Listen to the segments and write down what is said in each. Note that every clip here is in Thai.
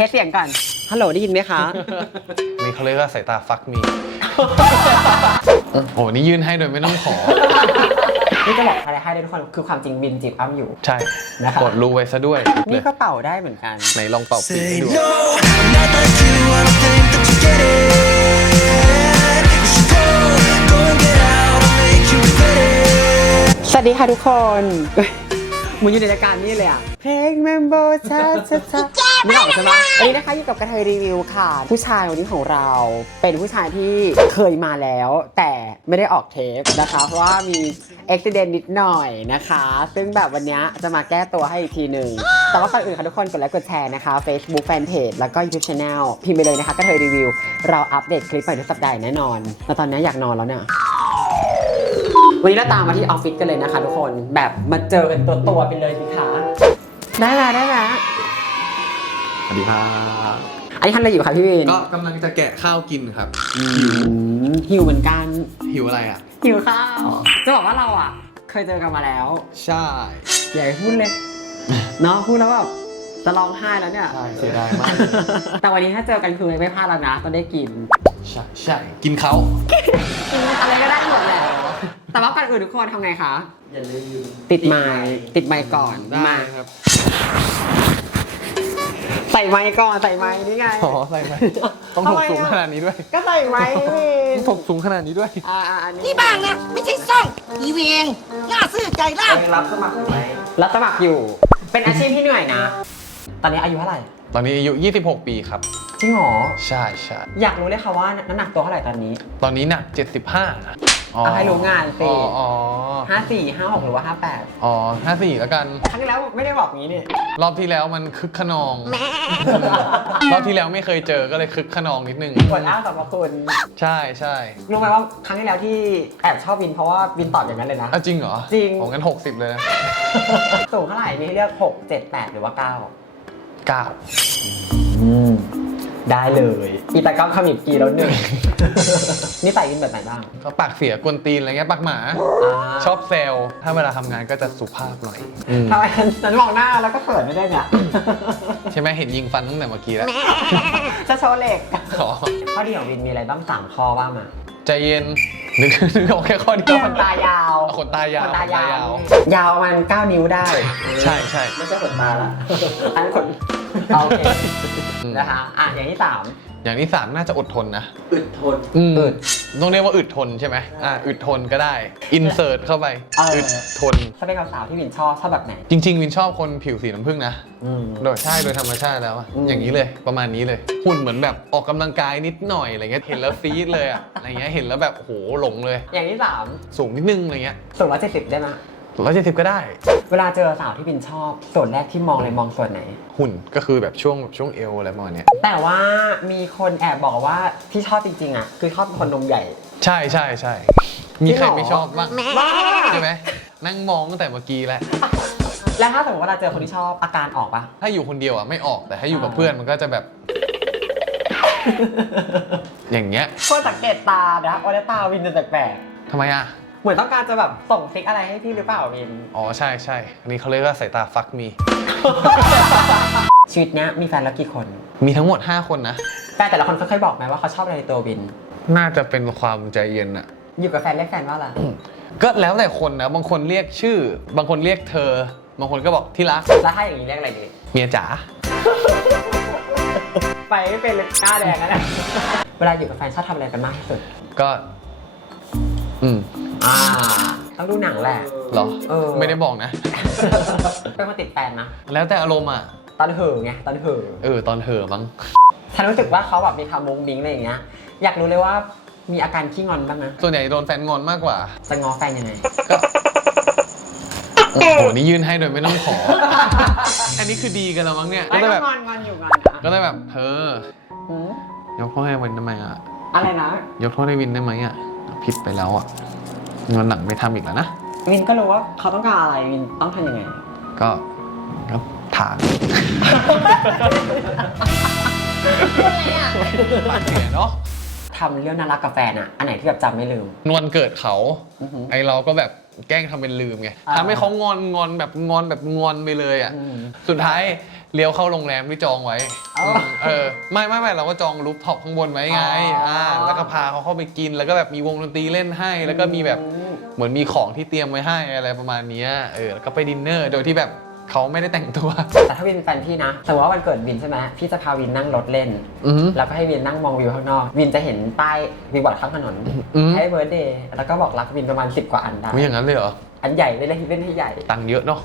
ทสเสียงก่อน ฮัลโหลได้ยินไหมคะนี่เขาเรียกว่าสายตาฟักมีโอ้โห นี่ยื่นให้โดยไม่ต้องขอ นี่จะบอกอะไรให้ด้วยทุกคนคือความจริงบินจีบอ้ำอยู่ ใช่ นะครับกดรู้ไว้ซะด้วย นี่ก็เป่าได้เหมือนกัน ไหนลองเป่าปีให้ดู I'm not like you, I don't think that you get it. You should go, go and get out, I'll make you regret it. สวัสดีค่ะทุกคน มึงอยู่ในรายการนี้เลยอะ เพลง Member ชาชาชาไม่ออกใช่ไหมวันนี้นะคะอยู่กับกระเทยรีวิวค่ะ ผู้ชายวันนี้ของเรา เป็นผู้ชายที่เคยมาแล้ว แต่ไม่ได้ออกเทปนะคะ เพราะว่ามีอุบิเหตุนิดหน่อยนะคะ ซึ่งแบบวันนี้จะมาแก้ตัวให้อีกทีหนึ่ง แต่ว่าก่อนอื่นค่ะทุกคนกดไลค์กดแชร์นะคะ Facebook Fanpage แล้วก็ YouTube Channel พิมพ์ไปเลยนะคะกระเทยรีวิว เราอัปเดตคลิปใหม่ทุกสัปดาห์แน่นอนแล้วตอนนี้อยากนอนแล้วเนี่ย วันนี้เราตามมาที่ออฟฟิศกันเลยนะคะ ทุกคนแบบมาเจอกันตัวตัวๆไปเลยสิคะได้แล้วได้แล้วสวัสดีครับอันนี้ทำอะไรอยู่คะพี่วินก็กำลังจะแกะข้าวกินครับอืมหิวเหมือนกันหิวอะไรอะ หิวข้าว จะบอกว่าเราอะ เคยเจอกันมาแล้วใช่ อย่าให้พูดเลยเนาะพูดแล้วแบบจะร้องไห้แล้วเนี่ย ใช่เสียดายมาก แต่วันนี้ถ้าเจอกันคือไม่พลาดแล้วนะต้องได้กิน ใช่ใช่กินเขากินอะไรก็ได้หมดแหละแต่ ว่าก่อนอื่นทุกคนทำไงคะ อย่าลืมติดไม้ติดไม้ก่อนได้มาครับ ใส่ไม้ก่อนใส่ไม้นี่ไง อ๋อใส่ไหมต้องถกสูงขนาดนี้ด้วยก็ใส่ไม้พี่วินต้องถกสูงขนาดนี้ด้วย อ่าอ่าอันนี้นี่บ้างนะ ไม่ใช่ซ่องอีเวงน่าซื่อใจล่ารับสมัครไหม รับสมัครอยู่ เป็นอาชีพที่เหนื่อยนะ ตอนนี้อายุเท่าไหร่ ตอนนี้อายุ 26 ปีครับ จริงเหรอ ใช่ใช่อยากรู้เลยค่ะว่าน้ำหนักตัวเท่าไหร่ตอนนี้ตอนนี้หนัก 75อ๋อเอาให้รู้งานสิอ๋ออ๋อห้าสี่ห้าหกหรือว่าห้าแปดอ๋อ54แล้วกัน ครั้งที่แล้วไม่ได้บอกงี้นี่ รอบที่แล้วมันคึกขนอง รอบที่แล้วไม่เคยเจอก็เลยคึกขนองนิดนึงกดอ้างสรรพคุณ ใช่ใช่รู้ไหมว่าครั้งที่แล้วที่แอบชอบวินเพราะว่าวินตอบอย่างนั้นเลยนะ อะจริงเหรอจริง ผมงั้น 60 เลยนะ สูงเท่าไหร่มีให้เลือกหกเจ็ดแปดหรือว่า เก้า9อืมได้เลย อีตาก้าขมิบกีแล้วหนึ่งนี่ใส่วินแบบไหนบ้าง ก็ปากเสียกวนตีนอะไรเงี้ยปากหมาาชอบแซวถ้าเวลาทำงานก็จะสุภาพหน่อยอืมทำไมฉันมองหน้าแล้วก็เขินไม่ได้เนี่ย ใช่ไหมเห็นยิงฟันตั้งแต่เมื่อกี้แล้ว จะโชว์เหล็กขอข้อดีของวินมีอะไรบ้างสามข้อว่ามาใจเย็น นึกนึกออกแค่ข้อเดียวขนตายาว ขนตายาวขนตายาขนตายาว ยาวประมาณ9นิ้วได้ ใช่ใช่ไม่ใช่ขนตาละอันนั้นขนโอเคอืมนะคะอะอย่างที่สาม อย่างที่สามน่าจะอดทนนะอึดทน อืมอึดต้องเรียกว่าอึดทนใช่ไหมอ่าอึดทนก็ได้อินเสิร์ตเข้าไปเอออึอึ ดทน ถ้าเป็นสาวๆที่วินชอบชอบแบบไหน จริงๆวินชอบคนผิวสีน้ำผึ้งนะ อืม โดยใช่โดยธรรมชาติแล้วอะอืม อย่างนี้เลยประมาณนี้เลย หุ่นเหมือนแบบออกกำลังกายนิดหน่อยอะไรเงี้ยเห็นแล้วซีดเลยอะอะไรเงี้ยเห็นแล้วแบบโอ้โหหลงเลย อย่างที่สามสูงนิดนึงอะไรเงี้ย สูงร้อยเจ็ดสิบได้ไหม ร้อยเจ็ดสิบก็ได้ เวลาเจอสาวที่วินชอบ ส่วนแรกที่มองเลยมองส่วนไหน หุ่นก็คือแบบช่วงช่วงเอวอะไรประมาณเนี้ยแต่ว่ามีคนแอบบอกว่าที่ชอบจริงๆอะคือชอบคนนมใหญ่ ใช่ใช่ใช่มีใครจริงเหรอไม่ชอบบ้างบ้าใช่ไหมนั่งมองตั้งแต่เมื่อกี้แล้วแล้วถ้าสมมติว่าเราเจอคนที่ชอบอาการออกปะถ้าอยู่คนเดียวอะไม่ออกแต่ถ้าอยู่กับอ่าเพื่อนมันก็จะแบบ อย่างเงี้ยก็สังเกตตานะว่าตาวินจะแปลกทำไมอะๆ เหมือนต้องการจะแบบส่งซิกอะไรให้พี่หรือเปล่าวิน อ๋อใช่ใช่อันนี้เขาเรียกว่าสายตาฟักมี ชีวิตเนี้ยมีแฟนแล้วกี่คน มีทั้งหมด 5 คนนะ แฟนแต่ละคนเขาเคยบอกไหมว่าเขาชอบอะไรในตัววิน น่าจะเป็นความใจเย็นอะอยู่กับแฟนเรียกแฟนว่าอะไร ก็แล้วแต่คนนะ บางคนเรียกชื่อ บางคนเรียกเธอ บางคนก็บอกที่รักแล้วถ้าอย่างนี้เรียกอะไรดี เมียจ๋าไปไม่เป็นเลยหน้าแดงนะเนี่ยเวลาอยู่กับแฟนชอบทำอะไรกันมากที่สุด ก็ อืม อ่าต้องดูหนังแหละ เหรอ เออ ไม่ได้บอกนะ เป็นคนติดแฟนนะ แล้วแต่อารมณ์อะ ตอนเห่อไงตอนเห่อเออ ตอนเธอมั้ง ฉันรู้สึกว่าเขาแบบมีความมุ้งมิ้งอะไรอย่างเงี้ย อยากรู้เลยว่ามีอาการขี้งอนบ้างนะส่วนใหญ่โดนแฟนงอนมากกว่า จะงอแฟนยังไง ก็ โอ้โห นี่ยื่นให้โดยไม่ต้องขอ อันนี้คือดีกันแล้วมั้งเนี่ย ก็ไม่จะก็แบบ งอนงอนอยู่งอนอะก็เลยแบบเธอหืมยกโทษให้วินได้ไหมอะ อะไรนะ ยกโทษให้วินได้ไหมอะ ผิดไปแล้วอะ งอนหลังไม่ทำอีกแล้วนะวินก็รู้ว่าเขาต้องการอะไรวินต้องทำยังไง ก็ก็ถามปากเสียเนาะทำเรื่องน่ารักกับแฟนอะอันไหนที่แบบจำไม่ลืม นวลเกิดเขา อือหือไอเราก็แบบแกล้งทำเป็นลืมไงอ่า ทำให้เขางอนงอนแบบงอนแบบงอนไปเลยอะ อืม สุดท้าย เลี้ยวเข้าโรงแรมที่จองไว้อ๋ออืมเออไม่ไม่ไม่เราก็จองรูฟท็อปข้างบนไว้ไงอ๋ออ่ อ่าแล้วก็พาเขาเข้าไปกิน แล้วก็แบบมีวงดนตรีเล่นให้ แล้วก็มีแบบเหมือนมีของที่เตรียมไว้ให้อะไรประมาณเนี้ยเออแล้วก็ไปดินเนอร์โดยที่แบบเขาไม่ได้แต่งตัว แต่ถ้าวินเป็นแฟนพี่นะสมมติว่าวันเกิดวินใช่ไหมพี่จะพาวินนั่งรถเล่น อืม แล้วก็ให้วินนั่งมองวิวข้างนอก วินจะเห็นป้ายวิวบอร์ดข้างถนนอืม ให้เบิร์ดเดย์แล้วก็บอกรักวินประมาณ 10 กว่าอันได้ไม่อย่างนั้นเลยเหรอ อันใหญ่ไม่เล่นเล่นให้ใหญ่ ตังค์เยอะเนาะ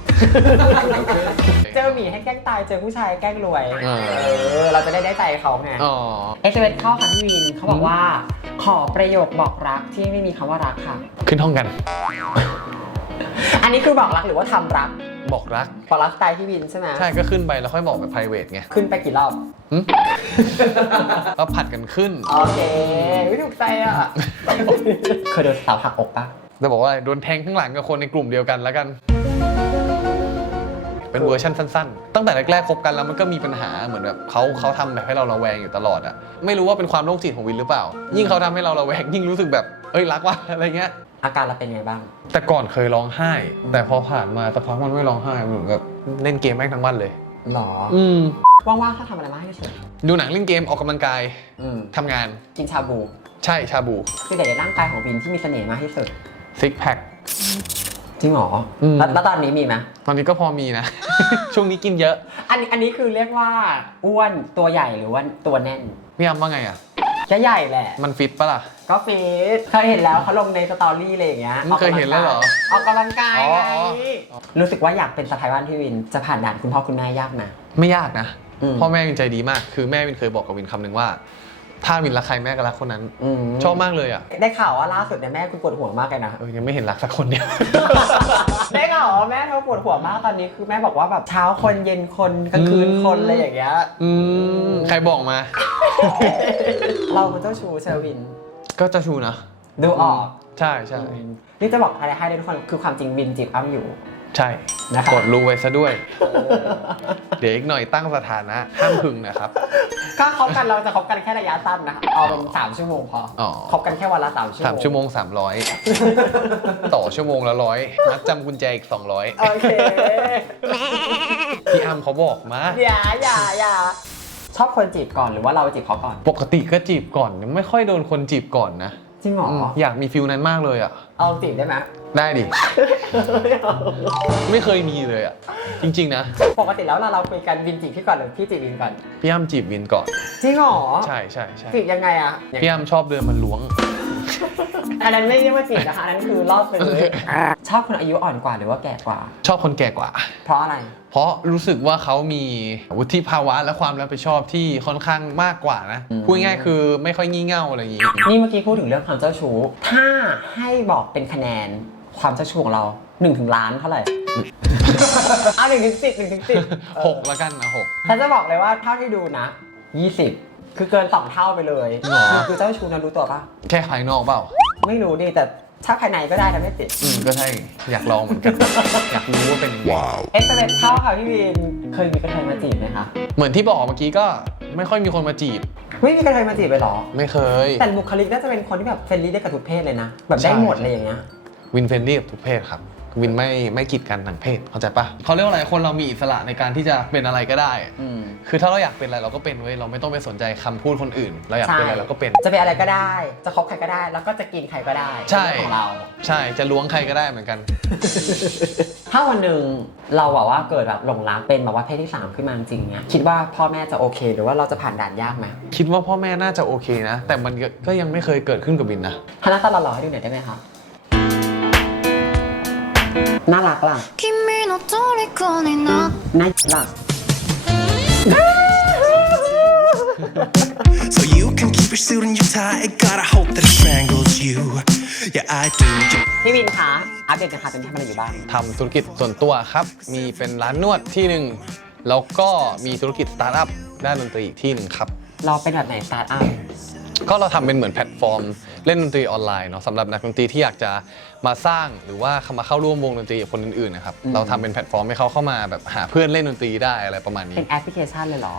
งตายเจอผู้ชายแกล้งรวยอ่าเออ เราจะได้ได้ใจเขาไง อ๋อ เอสเอ็เข้าค่ะพี่วินเขาบอกว่า ขอประโยคบอกรักที่ไม่มีคำว่ารักค่ะ ขึ้นห้องกัน อันนี้คือบอกรักหรือว่าทำรักบอกรักบอกรักสไตล์พี่วินใช่ไหมใช่ก็ขึ้นไปแล้วค่อยบอกแบบ private ไงขึ้นไปกี่รอบ หึก็ผัดกันขึ้น โอเคไม่ถูกใจอะ เคยโดนสาวหักอกปะจะบอกว่าโดนแทงข้างหลังกับคนในกลุ่มเดียวกันแล้วกัน เป็นเวอร์ชันสั้นๆ ตั้งแต่แรกๆคบกันแล้วมันก็มีปัญหาเหมือนแบบเขาเขาทำแบบให้เราระแวงอยู่ตลอดอะไม่รู้ว่าเป็นความโรคจิตของวินหรือเปล่า ยิ่งเขาทำให้เราระแวงยิ่งรู้สึกแบบเอ้ยรักว่ะอะไรเงี้ย อาการเราเป็นไงบ้าง แต่ก่อนเคยร้องไห้ แต่พอผ่านมาสักพักมันไม่ร้องไห้มันเหมือนแบบเล่นเกมแม่งทั้งวันเลย หรอ อืมว่างๆเขาทำอะไรมากที่สุดดูหนังเล่นเกมออกกำลังกายอืมทำงานกินชาบู ใช่ชาบูคือเด็กในร่างกายของวินที่มีเสน่ห์มากที่สุดซิกแพคจ ริงเหรออมแล้วแล้วตอนนี้มีไหมตอนนี้ก็พอมีนะ ช่วงนี้กินเยอะ อันนี้อันนี้คือเรียกว่าอ้วนตัวใหญ่หรือว่าตัวแน่นพี่อ้ำว่าไงอะ ก็ใหญ่แหละ มันฟิตปะล่ะ ก็ฟีดเคยเห็นแล้วเขาลงในสตอรี่อะไรอย่างเงี้ยอืมเคยเห็นแล้วเหรอออกกำลังกายอ๋อไงอ๋อ รู้สึกว่าอยากเป็นสะพายบ้านพี่วินจะผ่านด่านคุณพ่อคุณแม่ยากไหม ไม่ยากนะ อืม พ่อแม่วินใจดีมาก คือแม่วินเคยบอกกับวินคำหนึ่งว่า ถ้าวินรักใครแม่ก็รักคนนั้นมชอบมากเลยอะ ได้ข่าวว่าล่าสุดเนี่ยแม่คุณปวดหัวมากเลยนะ เออ ยังไม่เห็นรักสักคนเดียว ได้ข่าวว่าแม่เธอปวดหัวมากตอนนี้คือแม่บอกว่าแบบเช้าคนเย็นคนกลางคืนคนอืมอะไรอย่างเงี้ย อืม ใครบอกมา เราเป็นเจ้าชู้เชอร์วิน ก็จะชูนะ ดูออก ใช่ใช่นี่จะบอกอะไรให้ทุกคนคือความจริงวินจีบอ้ำอยู่ ใช่นะครับ กดรู้ไว้ซะด้วย เดี๋ยวอีกหน่อยตั้งสถานะห้ามพึงนะครับ ก็คบกันเราจะคบกันแค่ระยะสั้นนะคะเอาเป็นสามชั่วโมงพอออ คบกันแค่วันละสามชั่วโมงสามชั่วโมงสามร้อยต่อชั่วโมงละร้อยมัดจำกุญแจอีกสองร้อยโอเคพี่อ้ำเขาบอกมา อย่าอย่าอย่าชอบคนจีบก่อนหรือว่าเราจีบเขาก่อน ปกติก็จีบก่อน ไม่ค่อยโดนคนจีบก่อนนะ จริงเหรอมอยากมีฟิลนั้นมากเลยอะ เอาจีบได้ไหม ได้ดิ ไม่เคยมีเลยอะ จริง ๆ นะ ปกติแล้วเราเราคุยกันวินจีบพี่ก่อนหรือพี่จีบวินก่อน พี่อ้ำจีบวินก่อน จริงเหรอใช่ใช่ใช่จีบยังไงอะพี่อ้ำชอบเดินมันล้วง อันนั้นไม่เรียกว่าจีบนะคะอันนั้นคือรอบไปเลยชอบคนอายุอ่อนกว่าหรือว่าแก่กว่า ชอบคนแก่กว่า เพราะอะไร เพราะรู้สึกว่าเขามีวุฒิภาวะและความรับผิดชอบที่ค่อนข้างมากกว่านะ อืม พูดง่ายๆคือไม่ค่อยงี่เง่าอะไรอย่างงี้ นี่เมื่อกี้พูดถึงเรื่องความเจ้าชู้ ถ้าให้บอกเป็นคะแนนความเจ้าชู้ของเรา1นถึงล้านเท่าไหร่ เอาหนึ่งถึงสิบหนึ่งถึงสิบหกแล้วกันนะหก ฉันจะบอกเลยว่าเท่าที่ดูนะ 20 คือเกิน2เท่าไปเลยหรอ คือคือเจ้าชู้นะรู้ตัวปะแค่ภายนอกเปล่า ไม่รู้ดิแต่ถ้าภายในก็ได้นะไม่ติด อืมก็ใช่ อยากลองเหมือนกัน อยากรู้ว่าเป็นยังไงเอ็กซ์เรย์เข้าค่ะพี่วินเคยมีกระเทยมาจีบไหมคะเหมือนที่บอกเมื่อกี้ก็ไม่ค่อยมีคนมาจีบ ไม่มีกระเทยมาจีบเลยเหรอ ไม่เคย แต่บุคลิกน่าจะเป็นคนที่แบบเฟรนลี่ได้กับทุกเพศเลยนะ แบบได้ใช่หมดเลยอย่างเงี้ย วินเฟรนลี่กับทุกเพศครับ วินไม่ไม่กีดกันทางเพศเข้าใจปะเขาเรียกว่าอะไรคนเรามีอิสระในการที่จะเป็นอะไรก็ได้ อืม คือถ้าเราอยากเป็นอะไรเราก็เป็นเว้ยเราไม่ต้องไปสนใจคำพูดคนอื่น เราอยากเป็นอะไรเราก็เป็น จะเป็นอะไรก็ได้ จะคบใครก็ได้ แล้วก็จะกินใครก็ได้ใช่ เป็นเรื่องของเรา ใช่จะล้วงใครก็ได้เหมือนกัน ถ้าวันหนึ่งเราแบบว่าเกิดแบบหลงรักเป็นแบบว่าเพศที่สามขึ้นมาจริงๆเนี่ยคิดว่าพ่อแม่จะโอเค หรือว่าเราจะผ่านด่านยากไหมคิดว่าพ่อแม่น่าจะโอเคนะ แต่มันก็ก็ยังไม่เคยเกิดขึ้นกับวินนะฮันน่าตาหล่อๆให้ดูหน่อยได้ไหมคะ น่ารักล่ะน่ารัก So พี่วินคะ อัปเดตนะคะตอนนี้ทำอะไรอยู่บ้าง ทำธุรกิจส่วนตัวครับ มีเป็นร้านนวดที่หนึ่ง แล้วก็มีธุรกิจสตาร์ทอัพด้านดนตรีอีกที่หนึ่งครับ เราเป็นแบบไหนสตาร์ทอัพ ก็เราทำเป็นเหมือนแพลตฟอร์ม เล่นดนตรีออนไลน์เนาะสำหรับนักดนตรีที่อยากจะมาสร้างหรือว่าเข้ามาเข้าร่วมวงดนตรีกับคนอื่นๆนะครับเราทำเป็นแพลตฟอร์มให้เขาเข้ามาแบบหาเพื่อนเล่นดนตรีได้อะไรประมาณนี้เป็นแอปพลิเคชันเลยเหรอ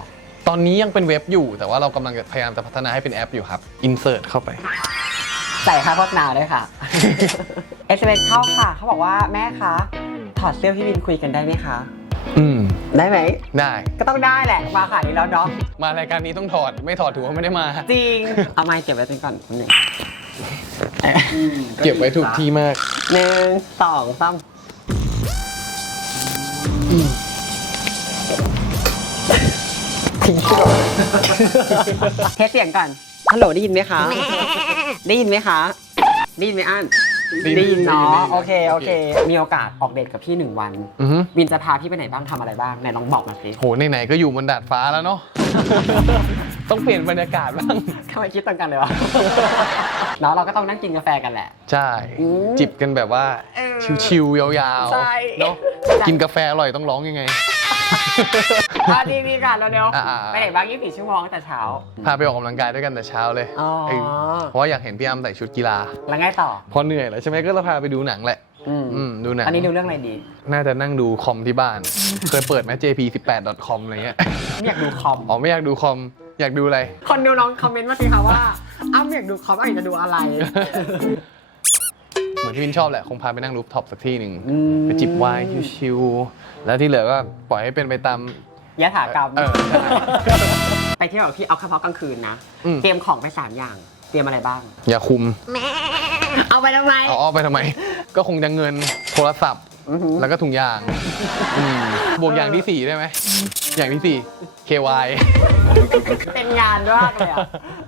ตอนนี้ยังเป็นเว็บอยู่ แต่ว่าเรากำลังพยายามจะพัฒนาให้เป็นแอปอยู่ครับ insert เข้าไป ใส่ค่าโฆษณาด้วยค่ะ เอสเเข้าค่ะ เขาบอกว่าแม่คะ ถอดเสื้อพี่วินคุยกันได้ไหมคะอืม ได้ไหม ได้ก็ต้องได้แหละ มาขนาดนี้แล้วเนาะ มารายการนี้ต้องถอดไม่ถอดถือว่าไม่ได้มา จริง เอาไม้เก็บไว้เป็นก่อนหนึ่งเก็บไว้ถูกที่มาก หนึ่งสองสามทิ้งที่ก่อนเทสเสียงก่อนฮัลโหลได้ยินไหมคะ ได้ยินไหมคะ ได้ยินไหมอัน ได้ยินได้ยินได้ยินเนาะได้ยินโอเคโอเค มีโอกาสออกเดทกับพี่หนึ่งวันอือฮึ บินจะพาพี่ไปไหนบ้างทำอะไรบ้างไหนลองบอกมาสิโหไหนๆก็อยู่บนดาดฟ้าแล้วเนาะ ต้องเปลี่ยนบรรยากาศบ้าง ทำไมคิดตรงกันเลยวะ เนาะเราก็ต้องนั่งกินกาแฟกันแหละ ใช่ อืมจิบกันแบบว่าเออชิวๆยาวใช่ ๆเนาะกินกาแฟอร่อยต้องร้องยังไง อะดีดีกันแล้วเดี๋ยวอ่าๆ ไปไหนบ้างยี่สิบสี่ชั่วโมงตั้งแต่เช้า พาไปออกกำลังกายด้วยกันแต่เช้าเลยอ๋อ เออเพราะว่าอยากเห็นพี่อ้ำใส่ชุดกีฬา แล้วไงต่อ พอเหนื่อยแล้วใช่ไหมก็จะพาไปดูหนังแหละ อืมอืมดูหนังอันนี้ดูเรื่องอะไรดี น่าจะนั่งดูคอมที่บ้าน เคยเปิดไหม jp18.com อะไรเงี้ยไม่อยากดูคอม อ๋อไม่อยากดูคอม อยากดูอะไร คนดูลองคอมเมนต์มาสิคะว่า อ้ำอยากดูคอมอ้ำอยากจะดูอะไรเห มือนที่วินชอบแหละ คงพาไปนั่งรูฟท็อปสักที่หนึ่งอืมไปจิบไวน์ชิวๆแล้วที่เหลือก็ปล่อยให้เป็นไปตามยะถากรรม เออใช่ ไปเที่ยวกับพี่เอาเฉพาะกลางคืนนะ อืม เตรียมของไปสามอย่าง เตรียมอะไรบ้าง อย่าคุม เอาไปทำไม เอาอ้อไปทำไม ก็คงจะเงินโทรศัพท์อือหือแล้วก็ถุงยางอืมบวกอย่างที่สี่ได้ไหม อย่างที่สี่ KY เป็นงานด้วยเลยอะ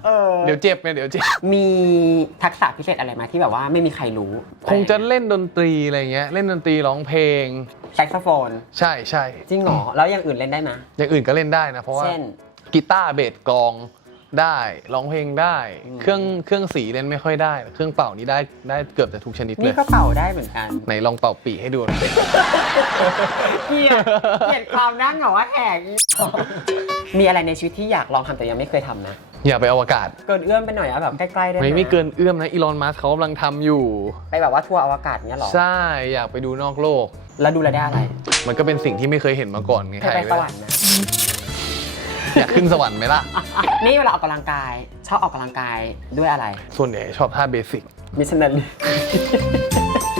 เออ เดี๋ยวเจ็บไงเดี๋ยวเจ็บ มีทักษะพิเศษอะไรไหมาที่แบบว่าไม่มีใครรู้คงจะเล่นดนตรีอะไรเงี้ย เล่นดนตรีร้องเพลง แซกโซโฟน ใช่ใช่จริงเหรอ แล้วอย่างอื่นเล่นได้ไหมอย่างอื่นก็เล่นได้นะ เพราะว่าเช่น กีตาร์เบสกลอง ได้ร้องเพลงได้ เครื่องเครื่องสีเล่นไม่ค่อยได้ เครื่องเป่านี่ได้ได้เกือบจะทุกชนิดเลนี่ยก็เป่าได้เหมือนกันไหนลองเป่าปีให้ดูหน่อยเกลียดเกลียดความนั่งแบบว่าแหกมีอะไรในชีวิตที่อยากลองทำแต่ยังไม่เคยทำนะ อย่าไปอวกาศเกินเอื้อมไปหน่อยอะแบบใกล้ๆได้ไหมไม่ไม่เกินเอื้อมนะอีลอนมัสเขากำลังทำอยู่ ไปแบบว่าทัวร์อวกาศเนี้ยหรอ ใช่อยากไปดูนอกโลก แล้วดูแลได้อะไร มันก็เป็นสิ่งที่ไม่เคยเห็นมาก่อนไงเคยไปสวรรค์นะ อยากขึ้นสวรรค์ไหมล่ะ นี่เวลาออกกำลังกาย ชอบออกกำลังกายด้วยอะไร ส่วนใหญ่ชอบท่าเบสิกมิชชันน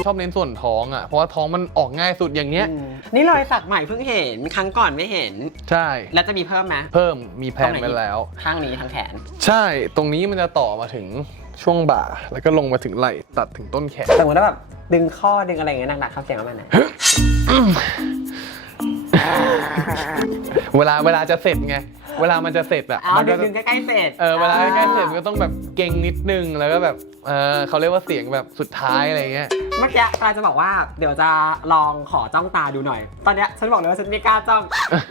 ชอบเน้นส่วนท้องอะเพราะว่าท้องมันออกง่ายสุดอย่างเงี้ย นี่รอยสักใหม่เพิ่งเห็นครั้งก่อนไม่เห็น ใช่ แล้วจะมีเพิ่มไหมเพิ่มมีแพลนตรงไหนไปแล้ว ข้างนี้ทั้งแขน ใช่ตรงนี้มันจะต่อมาถึงช่วงบ่า แล้วก็ลงมาถึงไหล่ตัดถึงต้นแขนสมมติว่าแบบดึงข้อดึงอะไรอย่างเงี้ยหนักๆเข้าเสียงประมาณไหนเวลาเวลาจะเสร็จไง เวลามันจะเสร็จอะเอามันดึก็งดึงใกล้ๆเสร็จเออเวลาใกล้ๆเสร็จมันก็ต้องแบบเก่งนิดนึงแล้วก็แบบเออเขาเรียกว่าเสียงแบบสุดท้ายอะไรเงี้ย เมื่อกี้ปลาจะบอกว่าเดี๋ยวจะลองขอจ้องตาดูหน่อย ตอนเนี้ยฉันบอกเลยว่าฉันไม่กล้าจ้อง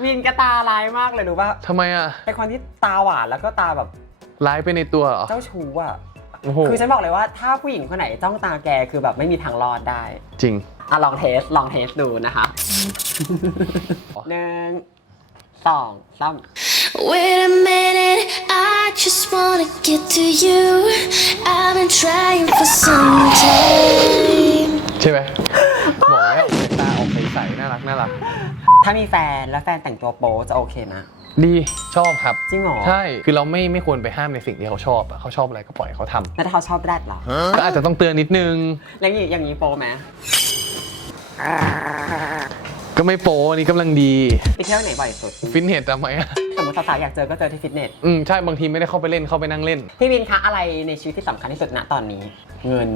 วินกระตาลายมากเลยดูว่าทำไมอะเป็นคนที่ตาหวานแล้วก็ตาแบบร้ายไปในตัวเหรอเจ้าชู้อะ โอ้โหคือฉันบอกเลยว่าถ้าผู้หญิงคนไหนจ้องตาแกคือแบบไม่มีทางรอดได้ จริง อะลองเทสลองเทสดูนะคะหนึ่งสองสาม Wait a minute, I just wanna get to you. I've been trying for some time. ใช่ไหมบอกแล้วตาออกใสๆน่ารักน่ารัก ถ้ามีแฟนแล้วแฟนแต่งตัวโป๊จะโอเคนะ ดีชอบครับ จริงเหรอใช่ คือเราไม่ไม่ควรไปห้ามในสิ่งที่เขาชอบอะเขาชอบอะไรก็ปล่อยเขาทำแล้วถ้าเขาชอบแรดเหรอก็อาจจะต้องเตือนนิดนึงอย่างนี้อย่างนี้โป๊ไหม ก็ไม่โป้อันนี้กำลังดีไปเที่ยวไหนบ่อยสุด ฟิตเนสทำไมอะสมมติสาวๆอยากเจอก็เจอที่ฟิตเนส อืมใช่บางทีไม่ได้เข้าไปเล่นเข้าไปนั่งเล่น พี่วินคะอะไรในชีวิตที่สำคัญที่สุดณตอนนี้ เงิน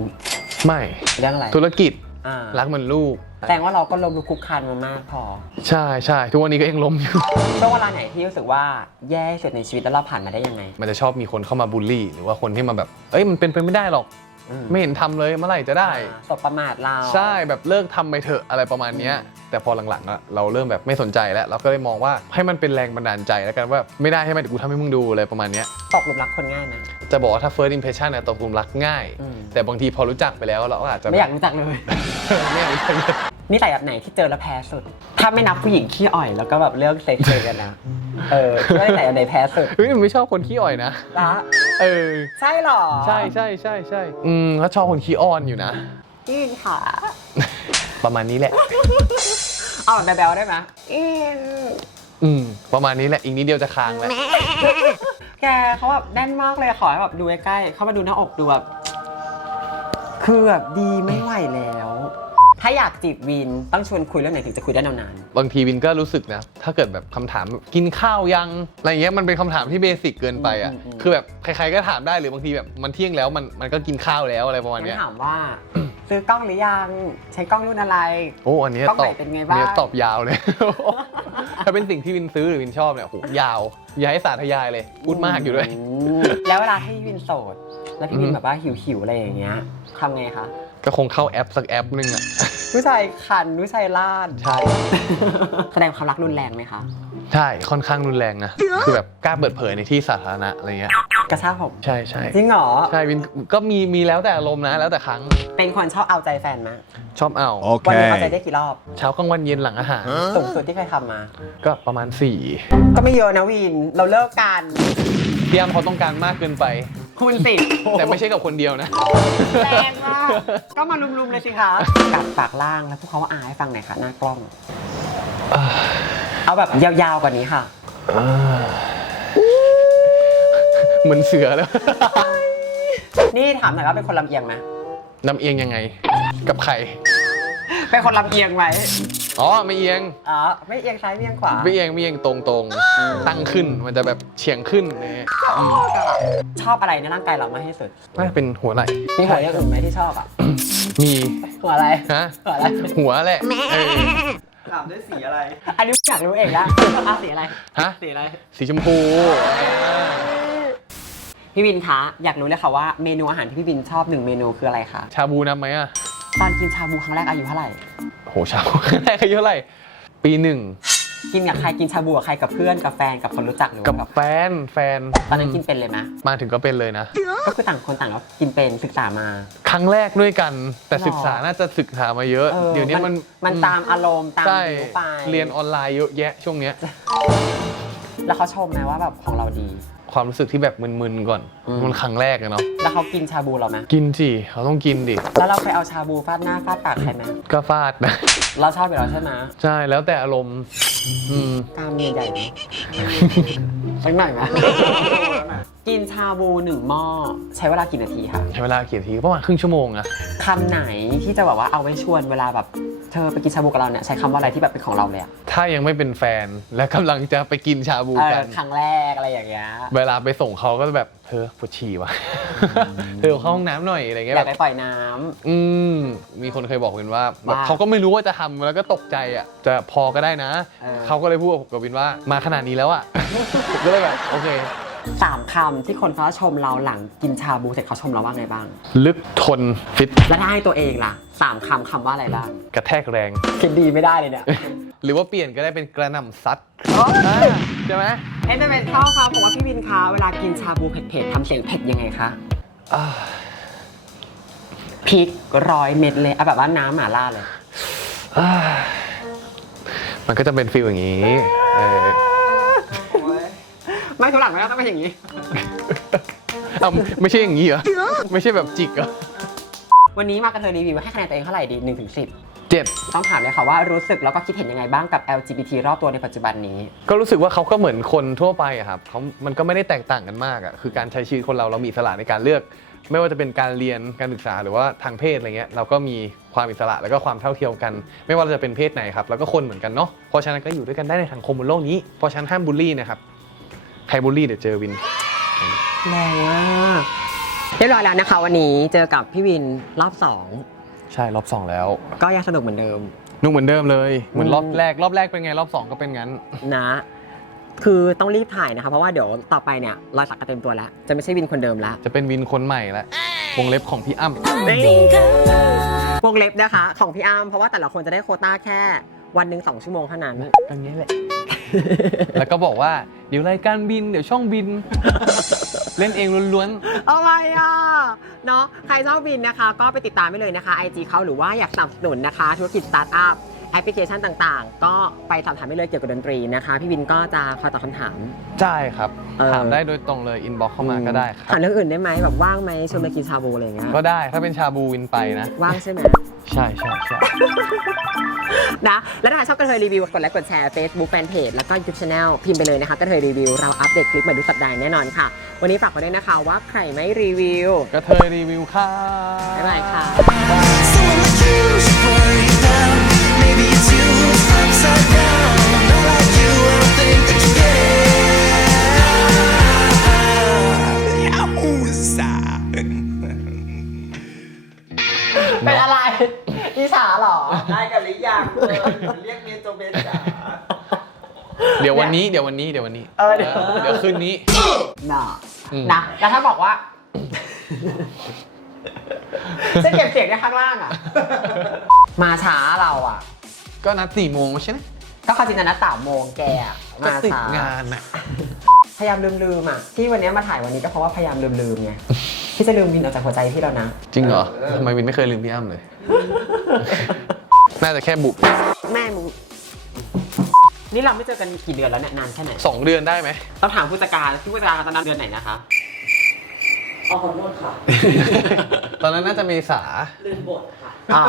ไม่ เรื่องอะไรธุรกิจอ่ารักเหมือนลูก แสดงว่าเราก็ลมลุกคลุกคลานมามากพอ ใช่ใช่ทุกวันนี้ก็ยังล้มอยู่ ช่วงเวลาไหนที่รู้สึกว่าแย่ที่สุดในชีวิตแล้วเราผ่านมาได้ยังไง มันจะชอบมีคนเข้ามาบูลลี่ หรือว่าคนที่มาแบบ เอ้ยมันเป็นไปไม่ได้หรอกอืม ไม่เห็นทำเลยเมื่อไหร่จะได้อ่าสบประมาทเราใช่แบบเลิกทำไปเถอะอะไรประมาณเนี้ย แต่พอหลังๆอะเราเริ่มแบบไม่สนใจแล้ว เราก็เลยมองว่าให้มันเป็นแรงบันดาลใจแล้วกันว่าไม่ได้ใช่ไหมเดี๋ยวกูทำให้มึงดูอะไรประมาณเนี้ย ตกหลุมรักคนง่ายนะ จะบอกว่าถ้า first impression เนี่ยตกหลุมรักง่าย อืม แต่บางทีพอรู้จักไปแล้วเราก็อาจจะไม่อยากรู้จักเลย ไม่อยากรู้จักเลยนิสัยแบบไหนที่เจอแล้วแพ้สุด ถ้าไม่นับผู้หญิงขี้อ่อยแล้วก็แบบเรื่องเซ็กซ์กันนะ เออคิดว่านิสัยแบบไหนแพ้สุดเฮ้ยมันไม่ชอบคนขี้อ่อยนะ ละเออ ใช่เหรอใช่ใช่ใช่ใช่อืมแล้วชอบคนขี้อ้อนอยู่นะอินค่ะประมาณนี้แหละ เอาแบบแบลๆได้ไหมอินอืม ประมาณนี้แหละ อีกนิดเดียวจะค้างแล้ว แกเขาแบบแน่นมากเลยขอให้แบบดูใกล้ๆเข้ามาดูหน้าอกดูแบบคือแบบดีไม่ไหวแล้ว ถ้าอยากจีบวินต้องชวนคุยเรื่องไหนถึงจะคุยได้นานบางทีวินก็รู้สึกนะ ถ้าเกิดแบบคำถามแบบกินข้าวยังอะไรเงี้ยมันเป็นคำถามที่เบสิกเกินไปอะคือแบบใครๆก็ถามได้หรือบางทีแบบมันเที่ยงแล้วมันมันก็กินข้าวแล้วอะไรประๆมาณงั้เนี้ยนถามว่า ซื้อกล้องหรือยังใช้กล้องรุ่นอะไร โอ้อันเนี้ยกล้องตไหนอบเป็นไงบ้างอันเนี้ยตอบยาวเลย ถ้าเป็นสิ่งที่วินซื้อหรือวินชอบเนี่ยโหยาวอย่าให้สาธยายเลยพูดมากอยู่ด้วย มแล้วเวลาให้วินโสด แล้วพี่วินอืม แบบว่าหิวๆอะไรอย่างเงี้ยทำไงคะ ก็คงเข้าแอปสักแอปนึงอะ ผู้ชายขันผู้ชายล่านใช่ แสดงความรักรุนแรงไหมคะ ใช่ค่อนข้างรุนแรงนะ คือแบบกล้าเปิดเผยในที่สาธารณะอะไรเงี้ย กระชากผม ใช่ใช่จริงเหรอ ใช่วินก็มีมีแล้วแต่อารมณ์นะ แล้วแต่ครั้งเป็นคนชอบเอาใจแฟนไหมชอบเอาวันหนึงเอาใจ Okay. ได้กี่รอบ เช้ากลางวันเย็นหลังอาหารสูงสุดที่เคยทำมา ก็ประมาณ4ี่ก็ไม่เยอะนะวิน เราเลิกกัน พี่อ้ำเขาต้องการมากเกินไป คุณสิแต่ไม่ใช่กับคนเดียวนะ แรงมากก็มาลุมๆเลยสิคะกัดปากล่างแล้วพวกเขาว่าอายฟังหน่อยค่ะหน้ากล้อง เอาแบบยาวๆกว่านี้ค่ะ เหมือนเสือแล้วนี่ถามหน่อยว่าเป็นคนลำเอียงไหมนำเอียงยังไง กับใคร เป็นคนลำเอียงไหมอ๋อไม่เอียงอ๋อไม่เอียงซ้ายไม่เอียงขวาไม่เอียงไม่เอียงตรงตรงๆตั้งขึ้นมันจะแบบเฉียงขึ้นเนี่ยอืมชอบอะไรในร่างกายเรามากที่สุดน่าจะเป็นหัวไหล่มีหัวอย่างอื่นไหมที่ชอบอะมีหัวอะไรฮะหัวอะไรหัวแหละเออถามด้วยสีอะไร อันนี้อยากรู้เองละอะสีอะไร ฮะ สีอะไร สีชมพู พี่วินคะ อยากรู้เลยค่ะว่าเมนูอาหารที่พี่วินชอบหนึ่งเมนูคืออะไรคะ ชาบูนับไหมอะ ตอนกินชาบูครั้งแรกอายุเท่าไหร่ โหชาบูแรกอายุเท่าไหร่ ปีหนึ่ง กินกับใครกินชาบูกับใครกับเพื่อนกับแฟนกับคนรู้จักหรือกับว่ากับแฟนแฟนตอนนั้นกินเป็นเลยไหมมาถึงก็เป็นเลยนะ ก็คือต่างคนต่างก็กินเป็นศึกษามา ครั้งแรกด้วยกัน แต่หรอศึกษาน่าจะศึกษามาเยอะ ออเดี๋ยวนี้มันมันตามอารมณ์ตามใช่วิวไปเรียนออนไลน์เยอะแยะช่วงเนี้ย แล้วเขาชมไหมว่าแบบของเราดี ความรู้สึกที่แบบมึนๆก่อน อืม มันครั้งแรกอะเนาะแล้วเขากินชาบูเราไหมกินสิเขาต้องกินดิแล้วเราเคยเอาชาบูฟาดหน้าฟาดปากใครไหมก็ฟาดนะ เราชอบอยู่แล้วใช่ไหมใช่แล้วแต่อารมณ์อืม กล้ามใหญ่ๆนะสักหน่อยไหม กินชาบูหนึ่งหม้อใช้เวลากี่นาทีคะใช้เวลากี่นาทีประมาณครึ่งชั่วโมงอะคำไหนที่จะแบบว่าเอาไว้ชวนเวลาแบบเธอไปกินชาบูกับเราเนี่ยใช้คำว่าอะไรที่แบบเป็นของเราเลยอะถ้ายังไม่เป็นแฟนและกำลังจะไปกินชาบูเอกัอน ครั้งแรกอะไรอย่างเงี้ยเวลาไปส่งเขาก็จะแบบเธอปวดฉี่ว่ะ เธอเข้าห้องน้ำหน่อยอะไรเงี้ยอแบยากบไปปล่อยน้ำ อืมมีคนเคยบอกวินว่าแบบว่าเขาก็ไม่รู้ว่าจะทำแล้วก็ตกใจอะจะพอก็ได้นะ เออ เขาก็เลยพูดกับวินว่ามาขนาดนี้แล้วอะ ผมก็เลยแบบโอเค สามคำที่คนเขาชมเราหลังกินชาบูเสร็จเขาชมเราว่าไงบ้าง ลึกทนฟิตแล้วถ้าให้ตัวเองล่ะสามคำคำว่าอะไรบ้างกระแทกแรง คิดดีไม่ได้เลยเนี่ย หรือว่าเปลี่ยนก็ได้เป็นกระหน่ำซัดใช่ไหมเอ็นเตอร์เมนเข้าครับผมว่าพี่วินคะเวลากินชาบูเผ็ดๆทำเสียงเผ็ดยังไงคะอ่าพริกร้อยเม็ดเลยเอาแบบว่าน้ำหม่าล่าเลย อ่ามันก็จะเป็นฟีลอย่างนี้เออ ไม่ทุกหลังไม่ต้องเป็นอย่างนี้ เอ้าไม่ใช่อย่างนี้เหรอ ไม่ใช่แบบจิกเหรอวันนี้มากระเทยรีวิวให้คะแนนตัวเองเท่าไหร่ดี1นถึงสิเจ็ด ต้องถามเลยค่ะว่ารู้สึกแล้วก็คิดเห็นยังไงบ้างกับ LGBT รอบตัวในปัจจุบันนี้ ก็รู้สึกว่าเขาก็เหมือนคนทั่วไปอะครับเขามันก็ไม่ได้แตกต่างกันมากอะคือการใช้ชีวิตคนเราเรามีอิสระในการเลือก ไม่ว่าจะเป็นการเรียน การศึกษา หรือว่าทางเพศอะไรเงี้ย เราก็มีความอิสระแล้วก็ความเท่าเทียมกัน ไม่ว่าเราจะเป็นเพศไหนครับ แล้วก็คนเหมือนกันเนาะ เพราะฉะนั้นก็อยู่ด้วยกันได้ในสังคมบนโลกนี้ เพราะฉะนั้นห้ามบูลลี่นะครับ ใครบูลลี่เดี๋ยวเจอวิน แรงมากเรียบร้อยแล้วนะคะ วันนี้เจอกับพี่วินรอบใช่รอบสองแล้ว2ก็ยังสนุกเหมือนเดิม นุ่มเหมือนเดิมเลย เหมือนรอบอืมแรก รอบแรกเป็นไงรอบสองก็เป็นงั้น นะ คือต้องรีบถ่ายนะคะ เพราะว่าเดี๋ยวต่อไปเนี่ยรอยสักก็เต็มตัวแล้ว จะไม่ใช่วินคนเดิมแล้วจะเป็นวินคนใหม่แล้ววงเล็บของพี่อ้ำวงเล็บนะคะ ของพี่อาร์มเพราะว่าแต่ละคนจะได้โควต้าแค่วันหนึ่งสองชั่วโมงเท่านั้นก็งี้แหละ แล้วก็บอกว่าเดี๋ยวรายการบินเดี๋ยวช่องบิน เล่นเองล้วนเอาไว้อะเนาะใครชอบบินนะคะ ก็ไปติดตามได้เลยนะคะ IG เขาหรือว่าอยากสนับสนุนนะคะ ธุรกิจสตาร์ทอัพ แอปพลิเคชันต่างๆ ก็ไปสอบถามได้เลยเกี่ยวกับดนตรีนะคะ พี่วินก็จะคอยตอบคำถามๆใช่ครับ เออ ถามได้โดยตรงเลยอินบ็อกเข้ามาก็ได้ครัถามบ เรื่องอื่นได้ไหมแบบว่างไหมชวนไปกินชาบูอะไรอย่างเงี้ยก็ได้ถ้าเป็นชาบูวินไปนะ ว่างใช่ไหม ใช่ใช่ใช่ นะแล้วถ้าใครชอบกระเทยรีวิวกดไลค์กดแชร์ Facebook Fanpage แล้วก็ YouTube Channel พิมพ์ไปเลยนะคะกระเทยรีวิว เราอัปเดตคลิปใหม่ทุกสัปดาห์แน่นอนค่ะ วันนี้ฝากไว้ด้วยนะคะว่าใครไม่รีวิว กระเทยรีวิวค่ะ บ๊ายบายค่ะ So I let you should worry about. เป็นอะไรนิสาเหรอ ได้กันหรือยังเออเรียกเมนโจเบนจ๋าเดี๋ยววันนี้เดี๋ยววันนี้เดี๋ยววันนี้เออเดี๋ยว เดี๋ยวคืนนี้น่ะอืม นะ แล้วถ้าบอกว่า จะเก็บเสียงในข้างล่างอะ มาช้าเราอะ ก็นัดสี่โมงใช่ไหมก็เขาจริงๆนะสามโมงแกอะก็มาติดช้างานน่ะ พยายามลืมๆอะที่วันนี้มาถ่ายวันนี้ก็เพราะว่าพยายามลืมๆไงพี่จะลืมวินออกจากหัวใจพี่แล้วนะ จริงเหรอทำไมวินไม่เคยลืมพี่อ้ำเลย น่าจะแค่บุกแม่มึงนี่เราไม่เจอกันกี่เดือนแล้วเนี่ยนานแค่ไหนสองเดือนได้ไหมต้องถามผู้จัดการที่ผู้จัดการตอนนั้นเดือนไหนนะคะเอาขอโทษค่ะ ตอนนั้นน่าจะเมษา ลืมบทค่ะ อ๋อ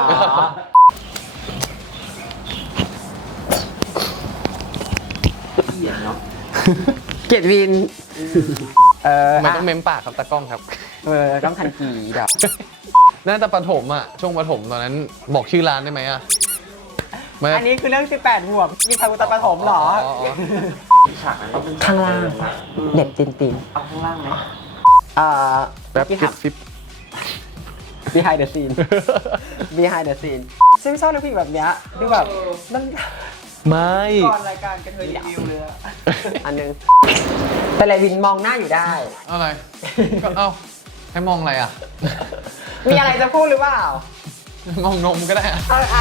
เหี้ยเนาะเกียรติวิน เออทำไมอะต้องเม้มปากครับตากล้องครับ เออต้องทันกีดอกน่าจะประถมอะช่วงประถมตอนนั้นบอกชื่อร้านได้ไหมอะไม่อันนี้คือเรื่อง 18บวกยิงพาวุตปฐมเหรอ อ๋ออ๋อฉากนั้นเป็นข้างล่าง เด็ดจริงเอาข้างล่างไหมๆเอ่อแบบที่กระถามซิบ behind the scene behind the scene ซึ่งชอบในผู้หญิงแบบเนี้ยดูแบบนั่น ไม่ ก่อนรายการกันเธอรีวิวเลยอะอันนึงแต่เลยวินมองหน้าอยู่ได้ อะไร ก็เอ้าให้มองอะไรอะ มีอะไรจะพูดหรือเปล่ามองนมก็ได้อะ เอออะ